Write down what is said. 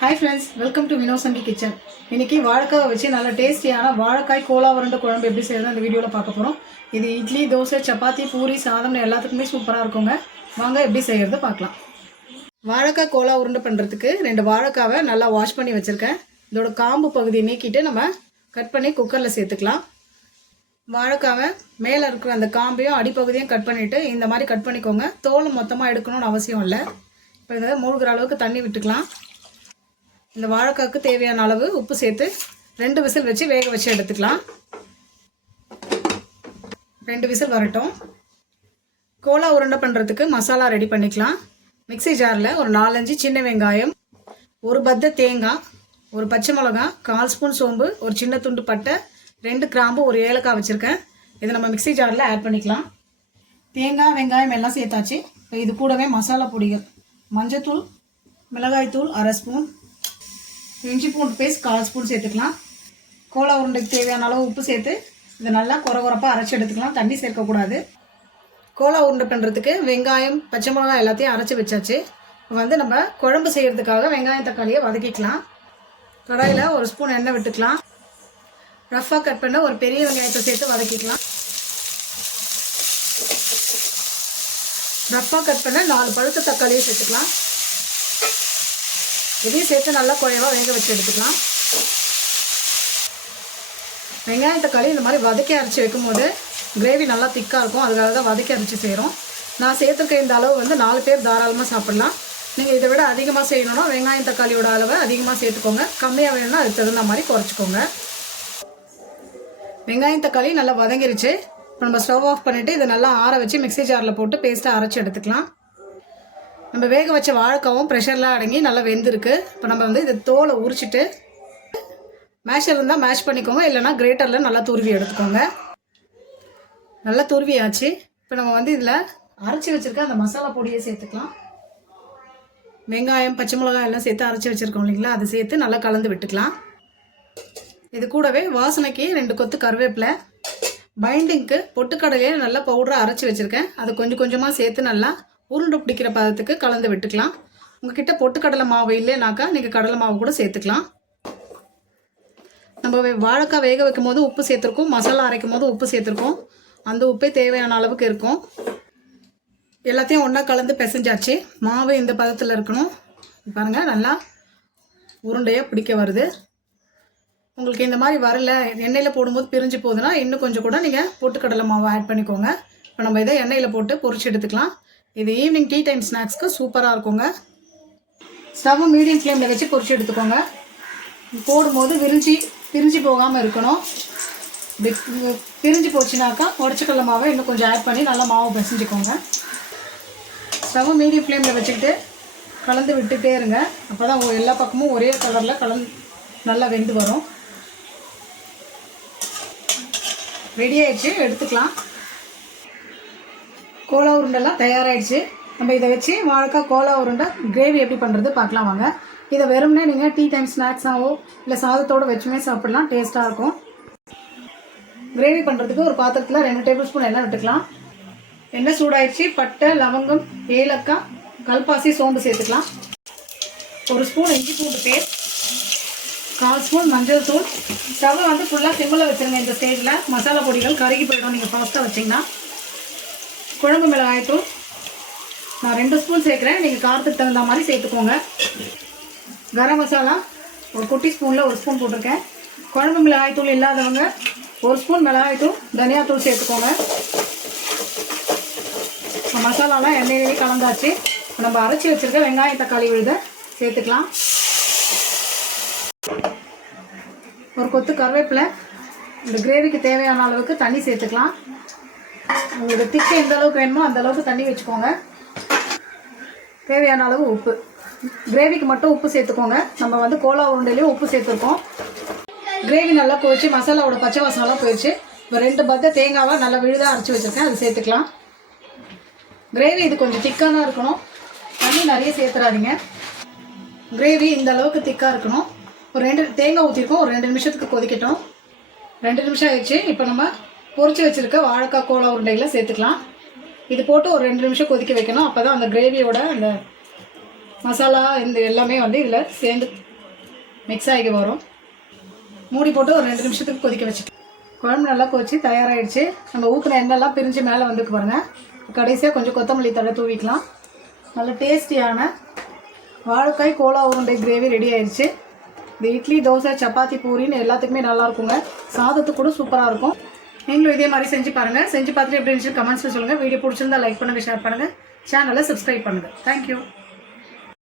Hi friends welcome to Vinosangi kitchen இன்றைக்கி வாழைக்காவை வச்சு நல்ல டேஸ்டியான வாழைக்காய் கோலா உருண்டை குழம்பு எப்படி செய்யறது அந்த வீடியோவில் பார்க்க போகிறோம் இது இட்லி தோசை சப்பாத்தி பூரி சாதம்னு எல்லாத்துக்குமே சூப்பராக இருக்குங்க. வாங்க எப்படி செய்கிறது பார்க்கலாம். வாழைக்காய் கோலா உருண்டை பண்ணுறதுக்கு ரெண்டு வாழைக்காவை நல்லா வாஷ் பண்ணி வச்சுருக்கேன். இதோட காம்பு பகுதியை நீக்கிட்டு நம்ம கட் பண்ணி குக்கரில் சேர்த்துக்கலாம். வாழைக்காவை மேலே இருக்கிற அந்த காம்பையும் அடிப்பகுதியும் கட் பண்ணிவிட்டு இந்த மாதிரி கட் பண்ணிக்கோங்க. தோல் மொத்தமாக எடுக்கணும்னு அவசியம் இல்லை. இப்போ இதை மூழ்கிற அளவுக்கு தண்ணி விட்டுக்கலாம். இந்த வாழைக்காய்க்கு தேவையான அளவு உப்பு சேர்த்து ரெண்டு விசில் வச்சு வேக வச்சு எடுத்துக்கலாம். ரெண்டு விசில் வரட்டும். கோலா உருண்டை பண்ணுறதுக்கு மசாலா ரெடி பண்ணிக்கலாம். மிக்ஸி ஜாரில் ஒரு நாலஞ்சு சின்ன வெங்காயம் ஒரு பத்த தேங்காய் ஒரு பச்சை மிளகாய் கால் ஸ்பூன் சோம்பு ஒரு சின்ன துண்டு பட்டை ரெண்டு கிராம்பு ஒரு ஏலக்காய் வச்சுருக்கேன். இதை நம்ம மிக்ஸி ஜாரில் ஆட் பண்ணிக்கலாம். தேங்காய் வெங்காயம் எல்லாம் சேர்த்தாச்சு. இப்போ இது கூடவே மசாலா பொடிகள். மஞ்சத்தூள் மிளகாய்த்தூள் அரை ஸ்பூன் இஞ்சி பூண்டு பேஸ்ட் கால் ஸ்பூன் சேர்த்துக்கலாம். கோலா உருண்டைக்கு தேவையான அளவு உப்பு சேர்த்து இதை நல்லா குறை குறப்பாக அரைச்சி எடுத்துக்கலாம். தண்ணி சேர்க்கக்கூடாது. கோலா உருண்டை பண்ணுறதுக்கு வெங்காயம் பச்சை மிளகாய் எல்லாத்தையும் அரைச்சி வச்சாச்சு. வந்து நம்ம குழம்பு செய்கிறதுக்காக வெங்காயம் தக்காளியை வதக்கிக்கலாம். கடாயில் ஒரு ஸ்பூன் எண்ணெய் விட்டுக்கலாம். ரஃப்பாக கட் பண்ண ஒரு பெரிய வெங்காயத்தை சேர்த்து வதக்கிக்கலாம். ரஃப்பாக கட் பண்ண நாலு பழுத்த தக்காளியை சேர்த்துக்கலாம். இதையும் சேர்த்து நல்லா குழைவாக வேக வச்சு எடுத்துக்கலாம். வெங்காயம் தக்காளி இந்த மாதிரி வதக்கி அரைச்சி வைக்கும்போது கிரேவி நல்லா திக்காக இருக்கும். அதுக்காக தான் வதக்கி அரைச்சி செய்கிறோம் நான் சேர்த்துருக்க இந்த அளவு வந்து நாலு பேர் தாராளமாக சாப்பிட்லாம். நீங்கள் இதை விட அதிகமாக செய்யணும்னா வெங்காயம் தக்காளியோட அளவை அதிகமாக சேர்த்துக்கோங்க. கம்மியாக வேணும்னா அதுக்கு தகுந்த மாதிரி குறைச்சிக்கோங்க. வெங்காயம் தக்காளி நல்லா வதங்கிருச்சு. இப்போ நம்ம ஸ்டவ் ஆஃப் பண்ணிவிட்டு இதை நல்லா ஆற வச்சு மிக்ஸி ஜாரில் போட்டு பேஸ்ட்டாக அரைச்சி எடுத்துக்கலாம். நம்ம வேக வச்ச வாழைக்காவும் ப்ரெஷர்லாம் அடங்கி நல்லா வெந்திருக்கு. இப்போ நம்ம வந்து இதை தோலை உரிச்சிட்டு மேஷர் இருந்தால் மேஷ் பண்ணிக்கோங்க. இல்லைனா கிரேட்டரில் நல்லா துருவி எடுத்துக்கோங்க. நல்லா துருவியாச்சு. இப்போ நம்ம வந்து இதில் அரைச்சி வச்சுருக்க அந்த மசாலா பொடியை சேர்த்துக்கலாம். வெங்காயம் பச்சை மிளகாய் எல்லாம் சேர்த்து அரைச்சி வச்சுருக்கோம் இல்லைங்களா? அதை சேர்த்து நல்லா கலந்து விட்டுக்கலாம். இது கூடவே வாசனைக்கு ரெண்டு கொத்து கருவேப்பிலை. பைண்டிங்க்கு பொட்டுக்கடலையே நல்லா பவுடரை அரைச்சி வச்சுருக்கேன். அதை கொஞ்சம் கொஞ்சமாக சேர்த்து நல்லா உருண்டை பிடிக்கிற பதத்துக்கு கலந்து விட்டுக்கலாம். உங்ககிட்ட பொட்டுக்கடலை மாவு இல்லைனாக்கா நீங்கள் கடலை மாவு கூட சேர்த்துக்கலாம். நம்ம வாழைக்காய் வேக வைக்கும் போது உப்பு சேர்த்துருக்கோம். மசாலா அரைக்கும் போது உப்பு சேர்த்துருக்கோம். அந்த உப்பே தேவையான அளவுக்கு இருக்கும். எல்லாத்தையும் ஒன்றா கலந்து பிசைஞ்சாச்சு. மாவு இந்த பதத்தில் இருக்கணும். பாருங்கள் நல்லா உருண்டையாக பிடிக்க வருது. உங்களுக்கு இந்த மாதிரி வரல எண்ணெயில் போடும்போது பிரிஞ்சு போகுதுன்னா இன்னும் கொஞ்சம் கூட நீங்கள் பொட்டுக்கடலை மாவு ஆட் பண்ணிக்கோங்க. இப்போ நம்ம இதை எண்ணெயில் போட்டு பொறிச்சு எடுத்துக்கலாம். இது ஈவினிங் டீ டைம் ஸ்நாக்ஸ்க்கு சூப்பராக இருக்குங்க. ஸ்டவ் மீடியம் ஃப்ளேமில் வச்சு பொறிச்சு எடுத்துக்கோங்க. போடும்போது விரிஞ்சி பிரிஞ்சு போகாமல் இருக்கணும். பிரிஞ்சு போச்சுனாக்கா உடச்சிக்கல்ல மாவை இன்னும் கொஞ்சம் ஆட் பண்ணி நல்லா மாவு பிசைஞ்சுக்கோங்க. ஸ்டவ் மீடியம் ஃப்ளேமில் வச்சுக்கிட்டு கலந்து விட்டுட்டே இருங்க. அப்போ தான் எல்லா பக்கமும் ஒரே கலரில் கலந்து நல்லா வெந்து வரும். ரெடி ஆயிடுச்சு எடுத்துக்கலாம். கோலா உருண்டெல்லாம் தயாராகிடுச்சு நம்ம இதை வச்சு வாழைக்காய் கோலா உருண்டை கிரேவி எப்படி பண்ணுறது பார்க்கலாம் வாங்க. இதை வெறும்னே நீங்கள் டீ டைம் ஸ்நாக்ஸாகவோ இல்லை சாதத்தோடு வச்சுமே சாப்பிடலாம். டேஸ்ட்டாக இருக்கும். கிரேவி பண்ணுறதுக்கு ஒரு பாத்திரத்தில் ரெண்டு டேபிள் ஸ்பூன் எண்ணெய் விட்டுக்கலாம். எண்ணெய் சூடாயிடுச்சு. பட்டை லவங்கம் ஏலக்காய் கல்பாசி சோம்பு சேர்த்துக்கலாம். ஒரு ஸ்பூன் இஞ்சி பூண்டு பேஸ்ட் கால் ஸ்பூன் மஞ்சள் தூள். ஸ்டவ் வந்து ஃபுல்லாக சிம்மில் வச்சுருங்க இந்த ஸ்டேஜில் மசாலா பொடிகள் கருகி போயிடும். நீங்கள் ஃபாஸ்ட்டாக வச்சிங்கன்னா. குழம்பு மிளகாய் தூள் நான் ரெண்டு ஸ்பூன் சேர்க்குறேன். நீங்கள் காரத்துக்கு தகுந்த மாதிரி சேர்த்துக்கோங்க. கரம் மசாலா ஒரு குட்டி ஸ்பூனில் ஒரு ஸ்பூன் போட்டிருக்கேன். குழம்பு மிளகாய் தூள் இல்லாதவங்க ஒரு ஸ்பூன் மிளகாய் தூள் தனியாத்தூள் சேர்த்துக்கோங்க மசாலாலாம் எண்ணெயிலேயே கலந்தாச்சு. நம்ம அரைச்சி வச்சுருக்க வெங்காயம் தக்காளி விழுத சேர்த்துக்கலாம். ஒரு கொத்து கருவேப்பிலை. இந்த கிரேவிக்கு தேவையான அளவுக்கு தண்ணி சேர்த்துக்கலாம். உங்களுக்கு திக்கு எந்த அளவுக்கு வேணுமோ அந்த அளவுக்கு தண்ணி வச்சுக்கோங்க. தேவையான அளவு உப்பு. கிரேவிக்கு மட்டும் உப்பு சேர்த்துக்கோங்க. நம்ம வந்து கோலா உருண்டையிலையும் உப்பு சேர்த்துருக்கோம். கிரேவி நல்லா போயிடுச்சு. மசாலாவோட பச்சை வாசனைலாம் போயிடுச்சு. இப்போ ரெண்டு பத்த தேங்காவை நல்லா விழுதாக அரைச்சி வச்சுருக்கேன். அதை சேர்த்துக்கலாம். கிரேவி இது கொஞ்சம் திக்காக தான் இருக்கணும். தண்ணி நிறைய சேர்த்துறாதீங்க. கிரேவி இந்த அளவுக்கு திக்காக இருக்கணும். ஒரு ரெண்டு தேங்காய் ஊற்றிருக்கோம் ஒரு ரெண்டு நிமிஷத்துக்கு கொதிக்கட்டும். ரெண்டு நிமிஷம் ஆயிடுச்சு. இப்போ நம்ம பொறிச்சு வச்சுருக்க வாழைக்காய் கோலா உருண்டைகளை சேர்த்துக்கலாம். இது போட்டு ஒரு ரெண்டு நிமிஷம் கொதிக்க வைக்கணும். அப்போ தான் அந்த கிரேவியோட அந்த மசாலா இந்த எல்லாமே வந்து இதில் சேர்ந்து மிக்ஸ் ஆகி வரும். மூடி போட்டு ஒரு ரெண்டு நிமிஷத்துக்கு கொதிக்க வச்சுட்டு குழம்பு நல்லா கொதிச்சு தயாராகிடுச்சு நம்ம ஊற்றின எண்ணெய்லாம் பிரிஞ்சு மேலே வந்துக்கு பாருங்கள் கடைசியாக கொஞ்சம் கொத்தமல்லி தழை தூவிக்கலாம். நல்ல டேஸ்டியான வாழைக்காய் கோலா உருண்டை கிரேவி ரெடி ஆயிடுச்சு. இந்த இட்லி தோசை சப்பாத்தி பூரின்னு எல்லாத்துக்குமே நல்லா இருக்குங்க. சாதத்துக்கு கூட சூப்பராக இருக்கும். நீங்களும் இதே மாதிரி செஞ்சு பாருங்கள் செஞ்சு பார்த்துட்டு எப்படி இருந்துச்சு கமெண்ட்ஸில் சொல்லுங்கள் வீடியோ பிடிச்சிருந்தா லைக் பண்ணுங்கள் ஷேர் பண்ணுங்கள் சேனலை சப்ஸ்கிரைப் பண்ணுங்கள் தேங்க்யூ